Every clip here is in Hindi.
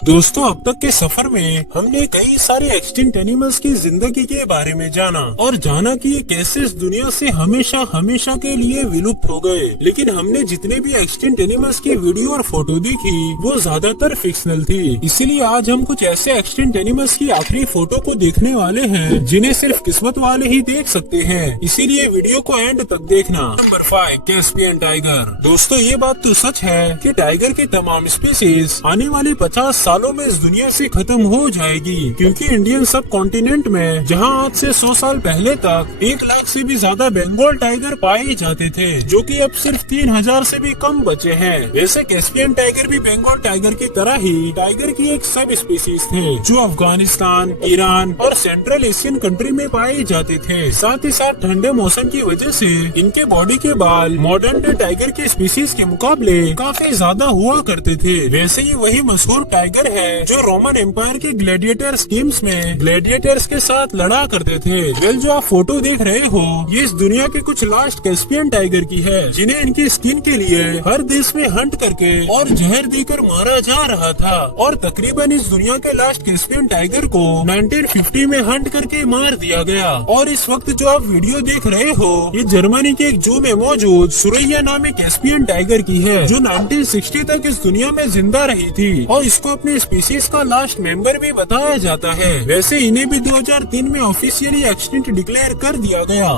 दोस्तों, अब तक के सफर में हमने कई सारे एक्सटिंक्ट एनिमल्स की जिंदगी के बारे में जाना और जाना कि ये कैसे इस दुनिया से हमेशा हमेशा के लिए विलुप्त हो गए। लेकिन हमने जितने भी एक्सटिंक्ट एनिमल्स की वीडियो और फोटो देखी वो ज्यादातर फिक्शनल थी। इसीलिए आज हम कुछ ऐसे एक्सटिंक्ट एनिमल्स की आखिरी फोटो को देखने वाले हैं जिन्हें सिर्फ किस्मत वाले ही देख सकते हैं। इसीलिए वीडियो को एंड तक देखना। Number 5, Caspian tiger. दोस्तों, ये बात तो सच है कि टाइगर की तमाम स्पीसीज आने वाले 50 सालों में इस दुनिया से खत्म हो जाएगी, क्योंकि इंडियन सब कॉन्टिनेंट में जहां आज से 100 साल पहले तक 1 लाख से भी ज्यादा बंगाल टाइगर पाए जाते थे, जो कि अब सिर्फ 3000 से भी कम बचे हैं। वैसे कैस्पियन टाइगर भी बंगाल टाइगर की तरह ही टाइगर की एक सब स्पीसीज थे जो अफगानिस्तान, ईरान और सेंट्रल एशियन कंट्री में पाए जाते थे। साथ ही साथ ठंडे मौसम की वजह से इनके बॉडी के बाल मॉडर्न डे टाइगर के स्पीसीज के मुकाबले काफी ज्यादा हुआ करते थे। वैसे ये वही मशहूर टाइगर है जो रोमन एम्पायर के ग्लैडिएटर्स गेम्स में ग्लैडिएटर्स के साथ लड़ा करते थे। वेल, जो आप फोटो देख रहे हो ये इस दुनिया के कुछ लास्ट कैस्पियन टाइगर की है, जिन्हें इनकी स्किन के लिए हर देश में हंट करके और जहर देकर मारा जा रहा था। और तकरीबन इस दुनिया के लास्ट कैस्पियन टाइगर को 1950 में हंट करके मार दिया गया। और इस वक्त जो आप वीडियो देख रहे हो ये जर्मनी के एक जू में मौजूद सुरैया नामी कैस्पियन टाइगर की है, जो 1960 तक इस दुनिया में जिंदा रही थी और इसको अपने स्पीसीज का लास्ट मेंबर भी बताया जाता है। वैसे इन्हें भी 2003 में ऑफिशियली एक्सटिंक्ट डिक्लेयर कर दिया गया।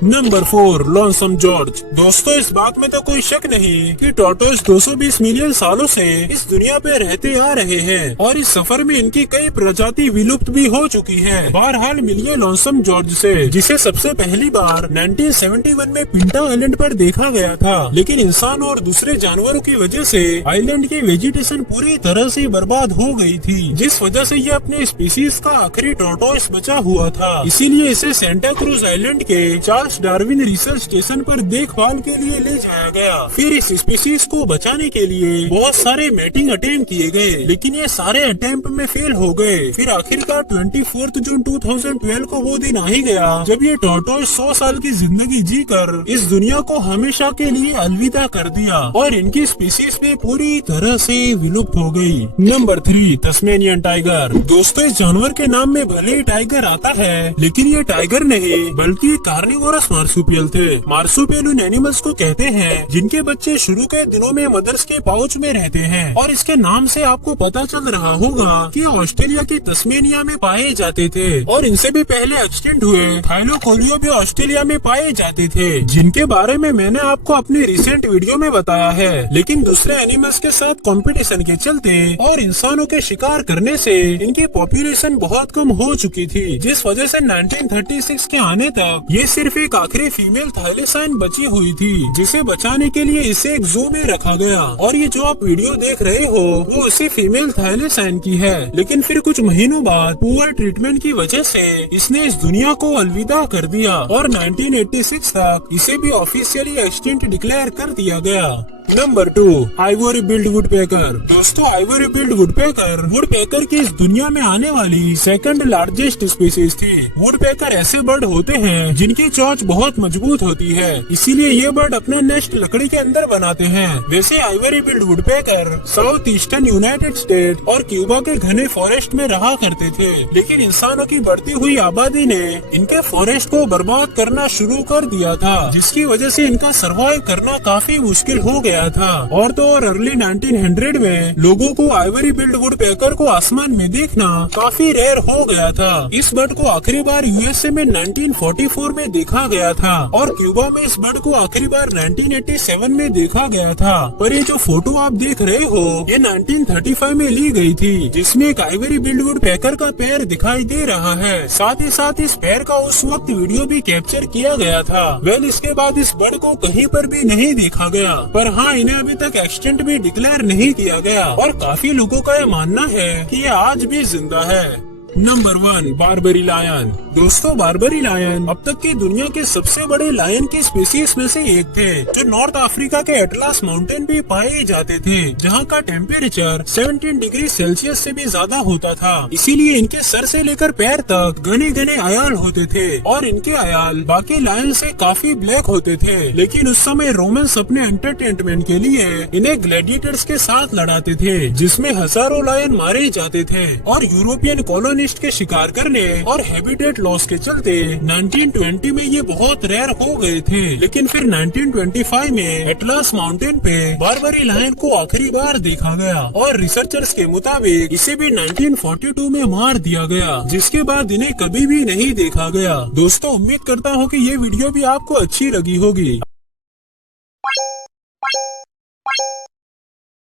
Number 4, Lonesome George. दोस्तों, इस बात में तो कोई शक नहीं कि टॉर्टोइस 220 मिलियन सालों से इस दुनिया पे रहते आ रहे हैं और इस सफर में इनकी कई प्रजाति विलुप्त भी हो चुकी है। बहरहाल मिलिए लॉन्सम जॉर्ज से, जिसे सबसे पहली बार 1971 में पिंटा आइलैंड पर देखा गया था। लेकिन इंसान और दूसरे जानवरों की वजह से आइलैंड की वेजिटेशन पूरी तरह से बर्बाद हो गई थी, जिस वजह से ये अपने स्पीसीज का आखिरी टॉर्टोइस बचा हुआ था। इसीलिए इसे सेंटा क्रूज आइलैंड के चार्ल्स डार्विन रिसर्च स्टेशन पर देखभाल के लिए ले जाया गया। फिर इस स्पीसीज को बचाने के लिए बहुत सारे मैटिंग अटेम्प्ट किए गए, लेकिन ये सारे अटेम्प्ट में फेल हो गए। फिर आखिरकार 24 जून 2012 को वो दिन आ ही गया जब ये टॉर्टोइस 100 साल की जिंदगी जीकर इस दुनिया को हमेशा के लिए अलविदा कर दिया और इनकी स्पीसीज भी पूरी तरह से विलुप्त हो गई। Number 3, Tasmanian tiger. दोस्तों, इस जानवर के नाम में भले ही टाइगर आता है, लेकिन ये टाइगर नहीं बल्कि कार्निवोरस मार्सुपियल थे। मार्सुपियल उन एनिमल्स को कहते हैं जिनके बच्चे शुरू के दिनों में मदर्स के पाउच में रहते हैं। और इसके नाम से आपको पता चल रहा होगा कि ऑस्ट्रेलिया की तस्मेनिया में पाए जाते थे और इनसे भी पहले एक्सटिंक्ट हुए थाइलोकोलियो भी ऑस्ट्रेलिया में पाए जाते थे, जिनके बारे में मैंने आपको अपनी रिसेंट वीडियो में बताया है। लेकिन दूसरे एनिमल्स के साथ कंपटीशन के चलते और इंसानों के शिकार करने से इनकी पॉपुलेशन बहुत कम हो चुकी थी, जिस वजह से 1936 के आने तक ये सिर्फ एक आखिरी फीमेल थाइलोसाइन बची हुई थी, जिसे बचाने के लिए इसे एक जू में रखा गया। और ये जो आप वीडियो देख रहे हो वो उसी फीमेल थाइलोसाइन की है। लेकिन फिर कुछ महीनों बाद पुअर ट्रीटमेंट की वजह से इसने इस दुनिया को अलविदा कर दिया और 1986 तक इसे भी ऑफिशियली एक्सटिंक्ट डिक्लेयर कर दिया गया। Number 2, Ivory build woodpecker. दोस्तों, आइवरी बिल्ड वुडपेकर की इस दुनिया में आने वाली सेकंड लार्जेस्ट स्पीसीज थी। वुडपेकर ऐसे बर्ड होते हैं जिनकी चोंच बहुत मजबूत होती है, इसीलिए ये बर्ड अपना नेस्ट लकड़ी के अंदर बनाते हैं। वैसे Ivory build woodpecker south eastern United state और क्यूबा के घने फॉरेस्ट में रहा करते थे, लेकिन इंसानों की बढ़ती हुई आबादी ने इनके फॉरेस्ट को बर्बाद करना शुरू कर दिया था, जिसकी वजह से इनका सर्वाइव करना काफी मुश्किल हो गया था। और तो और अर्ली 1900 में लोगों को आइवरी बिल्ड वुडपेकर को आसमान में देखना काफी रेयर हो गया था। इस बर्ड को आखिरी बार यूएसए में 1944 में देखा गया था और क्यूबा में इस बर्ड को आखिरी बार 1987 में देखा गया था। पर ये जो फोटो आप देख रहे हो ये 1935 में ली गई थी, जिसमें एक आइवरी बिल्ड वुडपेकर का पैर दिखाई दे रहा है। साथ ही साथ इस पैर का उस वक्त वीडियो भी कैप्चर किया गया था। वेल, इसके बाद इस बर्ड को कहीं पर भी नहीं देखा गया, पर हाँ, इन्हें अभी तक एक्सटिंक्ट भी डिक्लेयर नहीं किया गया और काफी लोगों का यह मानना है कि ये आज भी जिंदा है। Number 1, Barbary lion. दोस्तों, बारबरी लायन अब तक की दुनिया के सबसे बड़े लायन की स्पीसीज में से एक थे, जो नॉर्थ अफ्रीका के एटलास माउंटेन पे पाए जाते थे, जहाँ का टेम्परेचर 17 डिग्री सेल्सियस से भी ज्यादा होता था। इसीलिए इनके सर से लेकर पैर तक घने घने अयाल होते थे और इनके अयाल बाकी लायन से काफी ब्लैक होते थे। लेकिन उस समय रोमन्स अपने एंटरटेनमेंट के लिए इन्हें ग्लैडिएटर्स के साथ लड़ाते थे, जिसमें हजारों लायन मारे जाते थे और यूरोपियन कॉलोनिस्ट के शिकार करने और हैबिटेट लॉस के चलते 1920 में ये बहुत रेयर हो गए थे। लेकिन फिर 1925 में एटलास माउंटेन पे बारबरी लायन को आखिरी बार देखा गया और रिसर्चर्स के मुताबिक इसे भी 1942 में मार दिया गया, जिसके बाद इन्हें कभी भी नहीं देखा गया। दोस्तों, उम्मीद करता हूँ कि ये वीडियो भी आपको अच्छी लगी होगी।